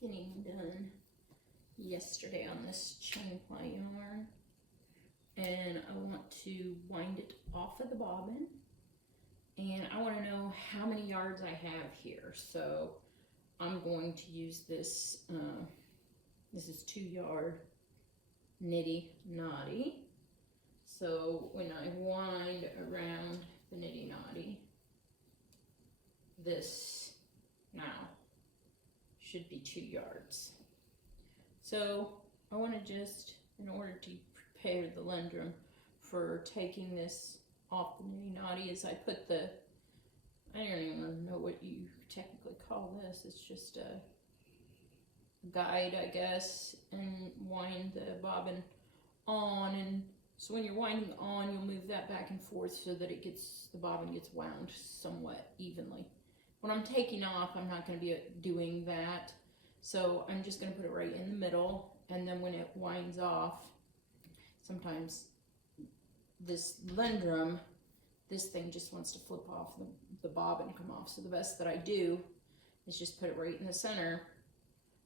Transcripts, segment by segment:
spinning done yesterday on this chain ply yarn, and I want to wind it off of the bobbin, and I want to know how many yards I have here. So I'm going to use this, this is 2-yard kniddy. So when I wind around the kniddy, this now should be 2 yards. So I want to just, in order to prepare the lendrum for taking this off the kniddy, is I put the, I don't even know what you technically call this, it's just a guide, I guess, and wind the bobbin on. And so when you're winding on, you'll move that back and forth so that it gets, the bobbin gets wound somewhat evenly. When I'm taking off, I'm not going to be doing that. So I'm just going to put it right in the middle, and then when it winds off, sometimes this lendrum, this thing just wants to flip off the bobbin, come off. So the best that I do is just put it right in the center,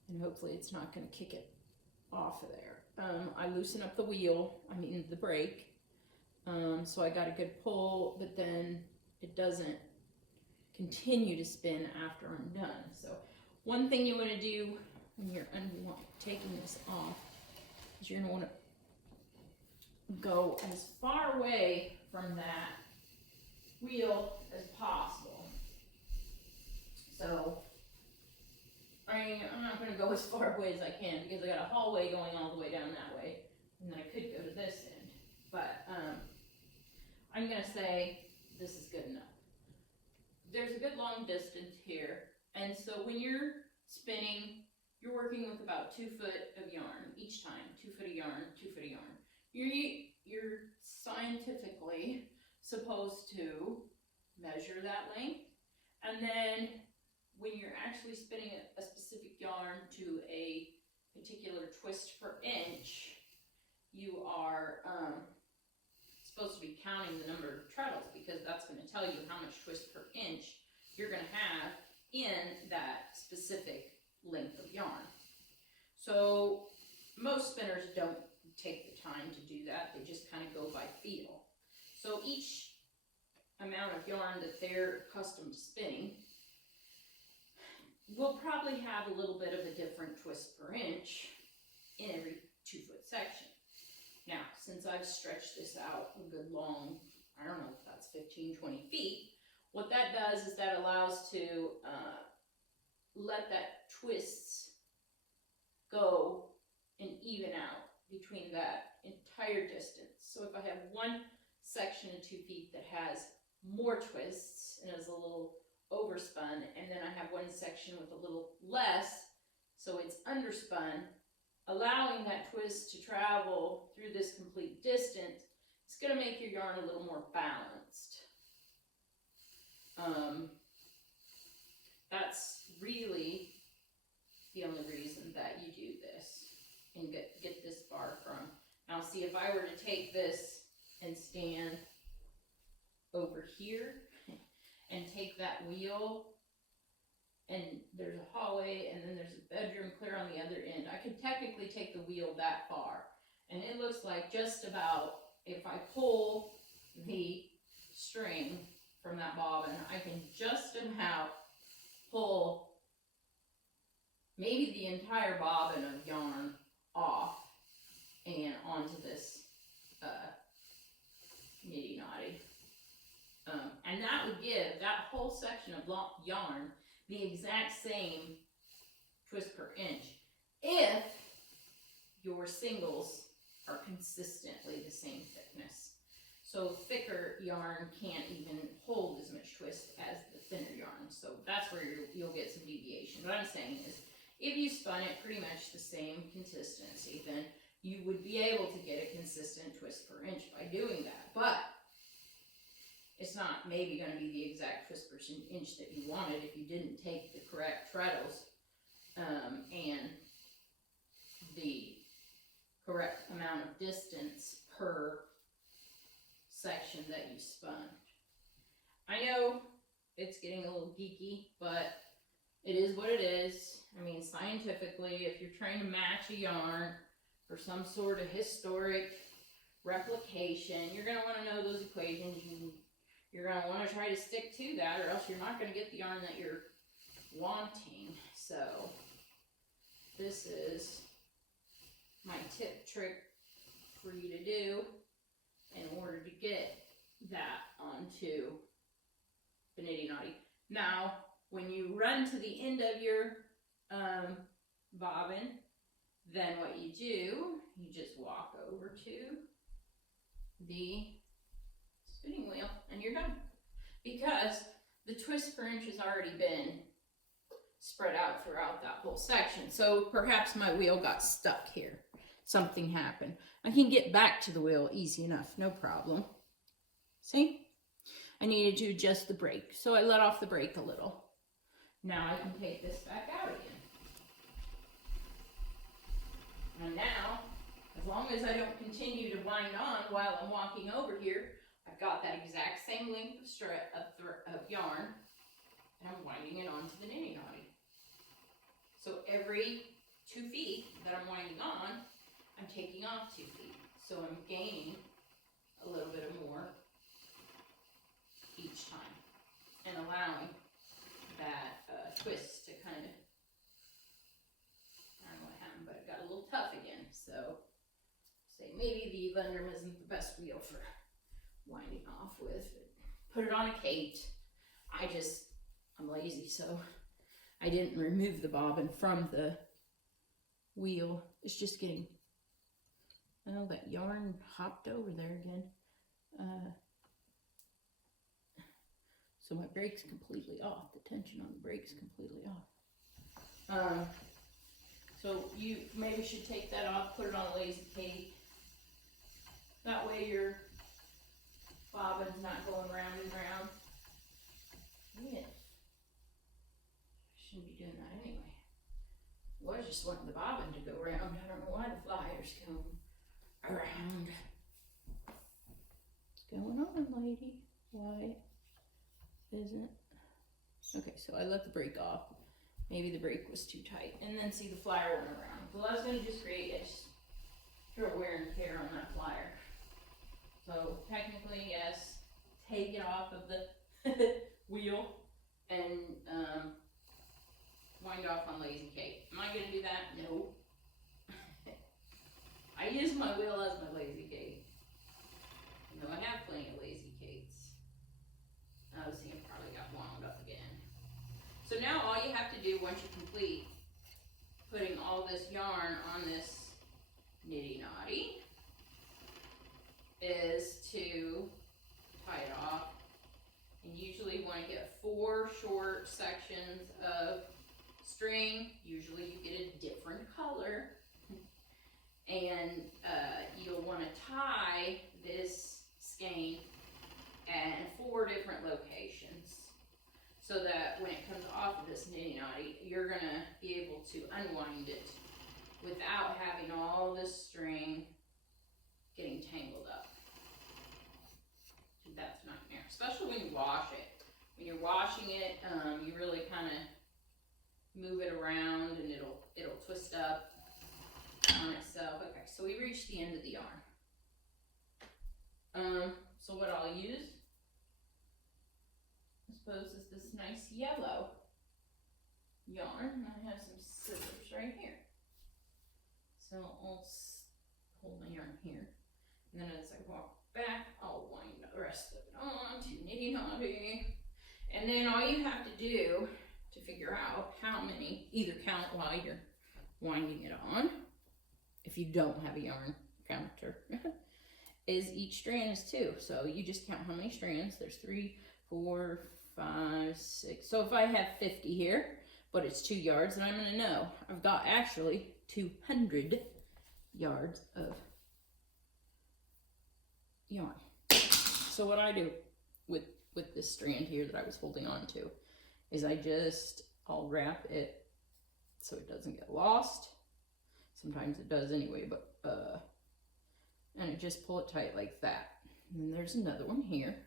and hopefully it's not going to kick it off of there. I loosen up the wheel, I mean the brake, so I got a good pull, but then it doesn't continue to spin after I'm done. So one thing you want to do when you're taking this off is you're going to want to go as far away from that wheel as possible. So I'm not going to go as far away as I can because I got a hallway going all the way down that way, and then I could go to this end, but I'm going to say this is good enough. There's a good long distance here, and so when you're spinning, you're working with about 2 foot of yarn each time. 2 foot of yarn, 2 foot of yarn. You're scientifically supposed to measure that length, and then when you're actually spinning a specific yarn to a particular twist per inch, you are supposed to be counting the number of treadles, because that's going to tell you how much twist per inch you're going to have in that specific length of yarn. So most spinners don't take the time to do that. They just kind of go by feel. So each amount of yarn that they're accustomed to spinning will probably have a little bit of a different twist per inch in every 2 foot section. Now, since I've stretched this out a good long, I don't know if that's 15, 20 feet, what that does is that allows to let that twists go and even out between that entire distance. So if I have one section of 2 feet that has more twists and is a little overspun, and then I have one section with a little less, so it's underspun, allowing that twist to travel through this complete distance, it's going to make your yarn a little more balanced. That's really the only reason that you do this and get this bar from. Now see, if I were to take this and stand over here and take that wheel, and there's a hallway and then there's a bedroom clear on the other end, I could technically take the wheel that far, and it looks like just about, if I pull the string from that bobbin, I can just about pull maybe the entire bobbin of yarn off and onto this knitty. And that would give that whole section of yarn the exact same twist per inch if your singles are consistently the same thickness. So thicker yarn can't even hold as much twist as the thinner yarn. So that's where you'll get some deviation. What I'm saying is, if you spun it pretty much the same consistency, then you would be able to get a consistent twist per inch by doing that. But it's not maybe going to be the exact twist per inch that you wanted if you didn't take the correct treadles and the correct amount of distance per section that you spun. I know it's getting a little geeky, but it is what it is. I mean, scientifically, if you're trying to match a yarn for some sort of historic replication, you're going to want to know those equations. You're going to want to try to stick to that, or else you're not going to get the yarn that you're wanting. So this is my tip trick for you to do in order to get that onto the niddy noddy. Now, when you run to the end of your bobbin, then what you do, you just walk over to the spinning wheel and you're done. Because the twist per inch has already been spread out throughout that whole section. So perhaps my wheel got stuck here. Something happened. I can get back to the wheel easy enough, no problem. See? I needed to adjust the brake, so I let off the brake a little. Now I can take this back out again. And now, as long as I don't continue to wind on while I'm walking over here, I've got that exact same length of yarn, and I'm winding it onto the niddy noddy. So every 2 feet that I'm winding on, I'm taking off 2 feet. So I'm gaining a little bit more each time and allowing that twist to kind of, I don't know what happened, but it got a little tough again. So say maybe the Lundgren isn't the best wheel for winding off with. Put it on a Kate. I'm lazy, so I didn't remove the bobbin from the wheel. It's just getting, oh, that yarn hopped over there again. So my brake's completely off. The tension on the brake's completely off. So you maybe should take that off, put it on a lazy Kate. That way your bobbin's not going round and round. Yeah. Shouldn't be doing that anyway. Well, I just wanting the bobbin to go round. I don't know why the flyers come around. What's going on, lady? Why isn't? Okay, so I let the brake off. Maybe the brake was too tight. And then see the flyer went around. Well, I was going to just create a throw wear and tear on that flyer. So technically, yes, take it off of the wheel and wind off on lazy Kate. Am I going to do that? No. I use my wheel as my lazy Kate. No, I have plenty of lazy Kates. Oh, see, I probably got wound up again. So now all you have to do once you complete putting all this yarn on this niddy noddy is to tie it off. And usually you want to get 4 short sections of string. Usually you get a different color. And you'll want to tie this skein at 4 different locations so that when it comes off of this niddy noddy, you're going to be able to unwind it without having all this string getting tangled up. That's a nightmare, especially when you wash it. When you're washing it, you really kind of move it around and it'll twist up on itself. Okay, so we reached the end of the yarn. So what I'll use, I suppose, is this nice yellow yarn. I have some scissors right here. So I'll hold my yarn here. And then as I walk back, I'll wind the rest of it on to niddy noddy. And then all you have to do to figure out how many, either count while you're winding it on, if you don't have a yarn counter, is each strand is 2. So you just count how many strands. There's 3, 4, 5, 6. So if I have 50 here, but it's 2 yards, then I'm going to know I've got actually 200 yards of yarn. So what I do with this strand here that I was holding on to is I'll wrap it so it doesn't get lost. Sometimes it does anyway, but and I just pull it tight like that. And then there's another one here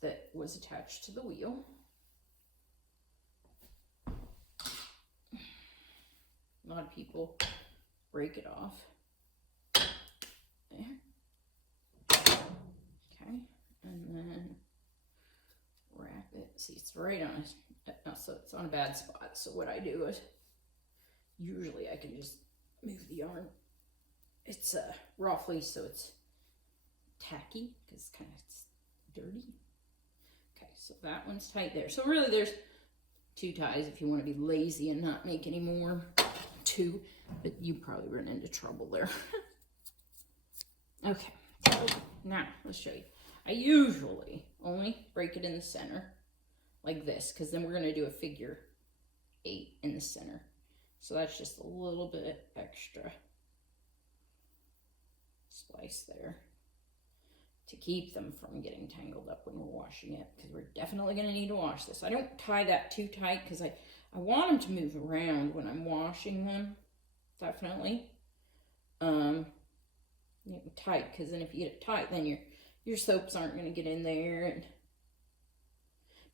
that was attached to the wheel. A lot of people break it off. There. Okay, and then wrap it. See, it's right on so it's on a bad spot. So what I do is, usually I can just move the yarn. It's raw fleece, so it's tacky because it's kind of dirty. Okay, so that one's tight there. So really there's 2 ties if you want to be lazy and not make any more. 2, but you probably run into trouble there. Okay, now let's show you. I usually only break it in the center like this, because then we're going to do a figure 8 in the center. So that's just a little bit extra splice there to keep them from getting tangled up when we're washing it, because we're definitely going to need to wash this. I don't tie that too tight because I want them to move around when I'm washing them, definitely. Tight, because then if you get it tight, then your soaps aren't going to get in there. And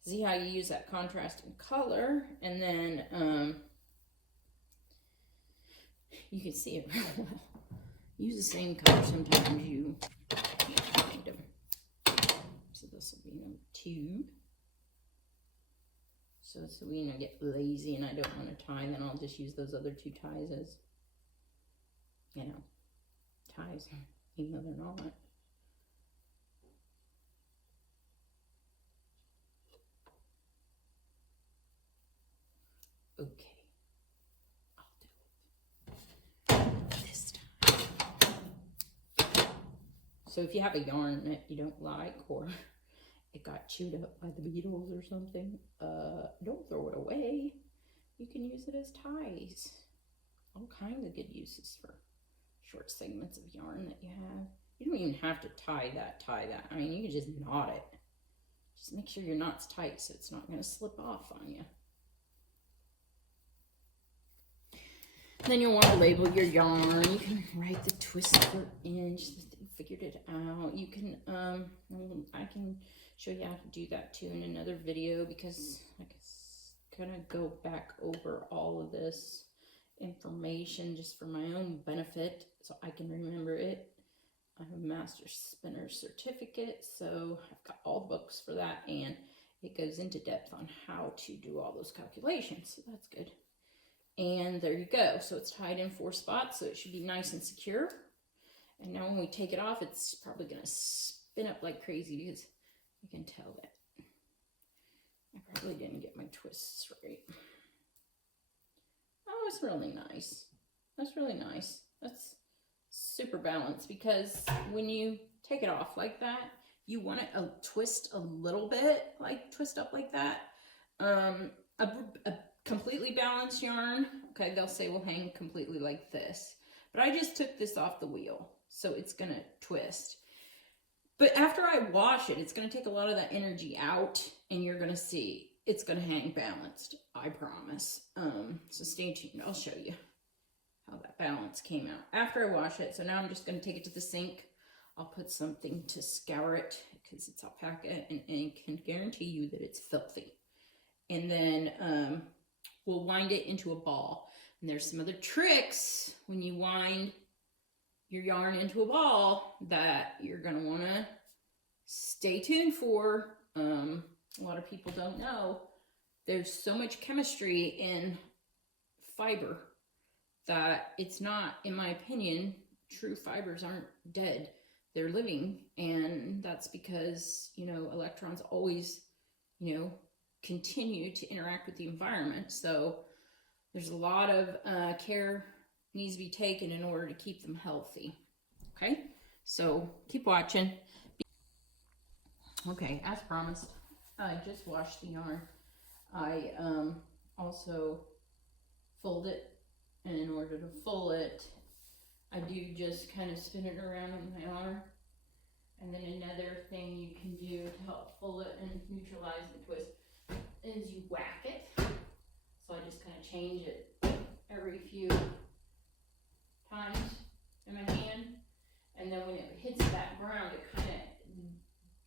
see how you use that contrasting color, and then you can see it real well. Use the same color. Sometimes you can't find them. So this will be number 2. So we get lazy and I don't want to tie, then I'll just use those other 2 ties as, ties, even though they're not. Okay, I'll do it this time. So if you have a yarn that you don't like, or it got chewed up by the beetles or something, don't throw it away. You can use it as ties. All kinds of good uses for short segments of yarn that you have. You don't even have to tie that. I mean, you can just knot it. Just make sure your knot's tight so it's not going to slip off on you. Then you'll want to label your yarn. You can write the twist per inch that you figured it out. You can, I can show you how to do that too in another video, because I can kind of go back over all of this information just for my own benefit so I can remember it. I have a master spinner certificate, so I've got all the books for that, and it goes into depth on how to do all those calculations, so that's good. And there you go. So it's tied in 4 spots, so it should be nice and secure. And now when we take it off, it's probably going to spin up like crazy, because you can tell that I probably didn't get my twists right. Oh, it's really nice. That's really nice. That's super balanced, because when you take it off like that, you want it to twist a little bit, like twist up like that. A completely balanced yarn, okay, they'll say will hang completely like this. But I just took this off the wheel, so it's gonna twist. But after I wash it, it's gonna take a lot of that energy out, and you're gonna see it's gonna hang balanced, I promise. So stay tuned, I'll show you how that balance came out after I wash it. So now I'm just gonna take it to the sink. I'll put something to scour it, because it's alpaca, and I can guarantee you that it's filthy. And then we'll wind it into a ball. And there's some other tricks when you wind your yarn into a ball that you're going to want to stay tuned for. A lot of people don't know. There's so much chemistry in fiber that it's not, in my opinion, true fibers aren't dead. They're living. And that's because, electrons always, continue to interact with the environment. So there's a lot of care needs to be taken in order to keep them healthy. Okay, so keep watching. Okay, as promised, I just washed the yarn. I also fold it, and in order to fold it, I do just kind of spin it around with my arm. And then another thing you can do to help fold it and neutralize the twist is you whack it. So I just kind of change it every few times in my hand, and then when it hits that ground, it kind of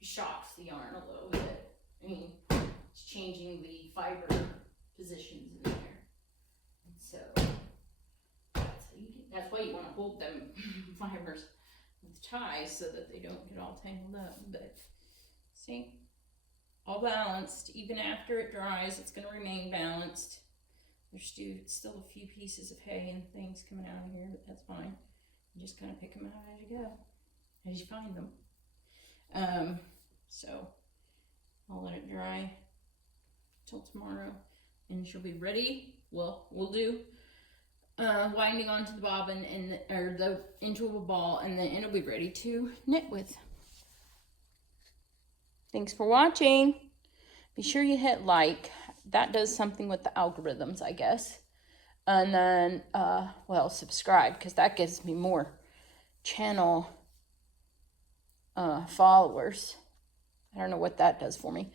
shocks the yarn a little bit. I mean, it's changing the fiber positions in there. And so that's why you want to hold them fibers with ties so that they don't get all tangled up. But see, all balanced. Even after it dries, it's going to remain balanced. There's still a few pieces of hay and things coming out of here, but that's fine. You just kind of pick them out as you go, as you find them. So I'll let it dry till tomorrow, and she'll be ready. Well, we'll do winding onto the bobbin and into a ball, and then it'll be ready to knit with. Thanks for watching. Be sure you hit like. That does something with the algorithms, I guess. And then, well, subscribe, because that gives me more channel followers. I don't know what that does for me.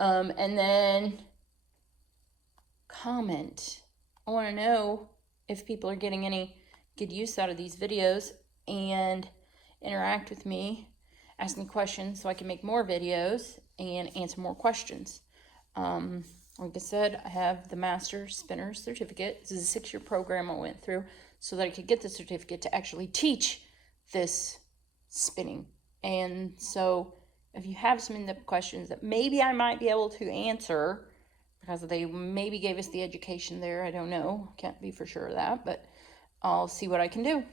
And then comment. I want to know if people are getting any good use out of these videos, and interact with me, ask me questions so I can make more videos and answer more questions. Like I said, I have the Master Spinner Certificate. This is a 6-year program I went through so that I could get the certificate to actually teach this spinning. And so if you have some in-depth questions that maybe I might be able to answer, because they maybe gave us the education there, I don't know, can't be for sure of that, but I'll see what I can do.